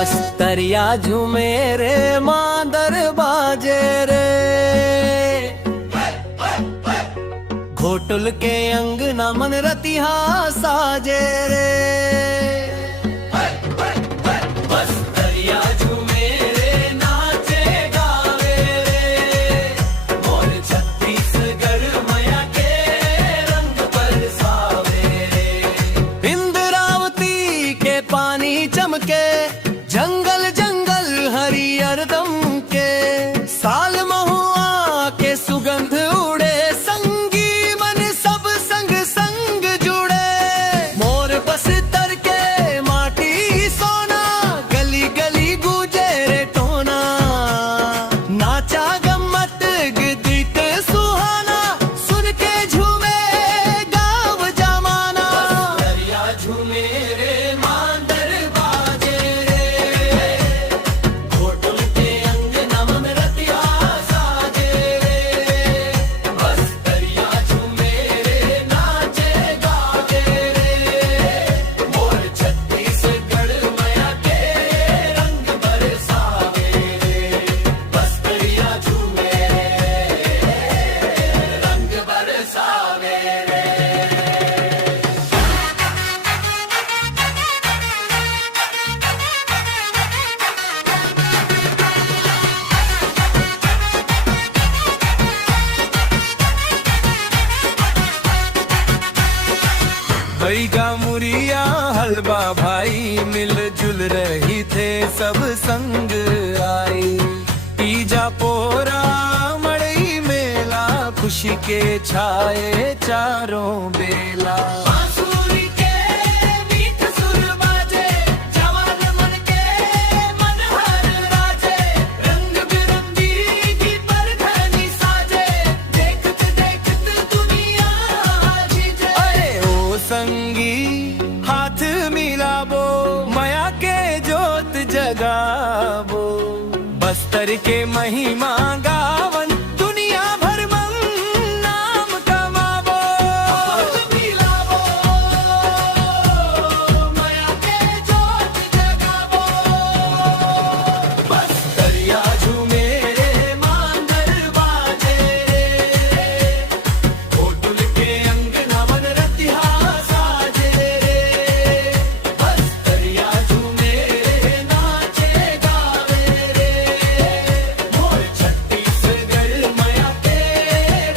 बस्तरिया झूमे रे मांदर बाजे रे, घोटुल के अंगना मन रतिहा साजे रे। बस्तरिया झूमे रे नाचे गावे रे, मोर छत्तीसगढ़ मैया के रंग बरसावे रे। इंद्रावती के पानी चमके, जंगल जंगल हरियर दम के, साल महुआ के सुगंध उड़े, संगी मन सब संग संग जुड़े। मोर बस्तर के माटी सोना, गली गली गूंजे रे टोना, नाचा गम्मत गीत सुहाना, सुन के झूमे गाँव जमाना। बस्तरिया झूमे रे मांदर बाजे रे, घोटुल के अंगना मन रतिया साजे रे। बस्तरिया झूमे रे नाचे गावे रे, मोर छत्तीसगढ़ मैया के रंग बरसावे रे। बस्तरिया झूमे रंग बरसावे रे। बैगा मुरिया हलवा भाई मिलजुल रही थे सब संग आई, तीजा पोरा मड़ई मेला खुशी के छाए चारों बेला। बांसुरी के मीठ सुर बाजे, जवान मन के मन हर राजे, रंग बिरंगी गीत पर धनी साजे, देखत देखत दुनिया जीजे। अरे ओ संगी हाथ मिलाबो, माया के जोत जगाबो, बस्तर के महिमा गावन दुनिया भर में नाम कमाबो। हाथ मिलाबो, माया के जोत जगाबो, बस्तरिया झूमे रे मांदर बाजे रे, घोटुल के अंगना मन रतिहा साजे रे। बस्तरिया झूमे रे नाचे गावे रे, मोर छत्तीसगढ़ मैया के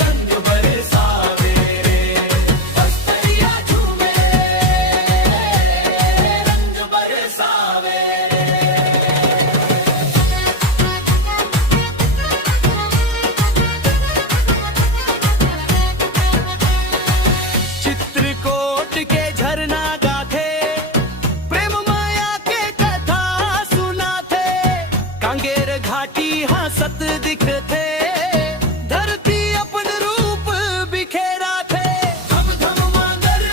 रंग बरसावे रे। बस्तरिया झूमे रंग बरसावे रे। चित्रकोट के झरना गाथे, प्रेम माया के कथा सुनाथे, कांगेर घाटी हंसत दिखथे, धरती अपन रूप बिखेरा थे। धम धम मांदर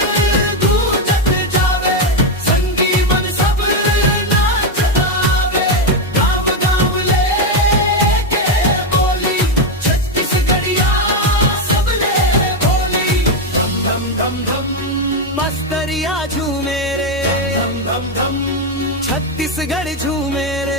गूंजत जावे, संगी मन सब नाचत आवे, गाँव गाँव लेके बोली, छत्तीसगढ़िया सब ले बोली। धम धम धम धम बस्तरिया झूमे रे, धम धम धम छत्तीसगढ़ झूमे रे।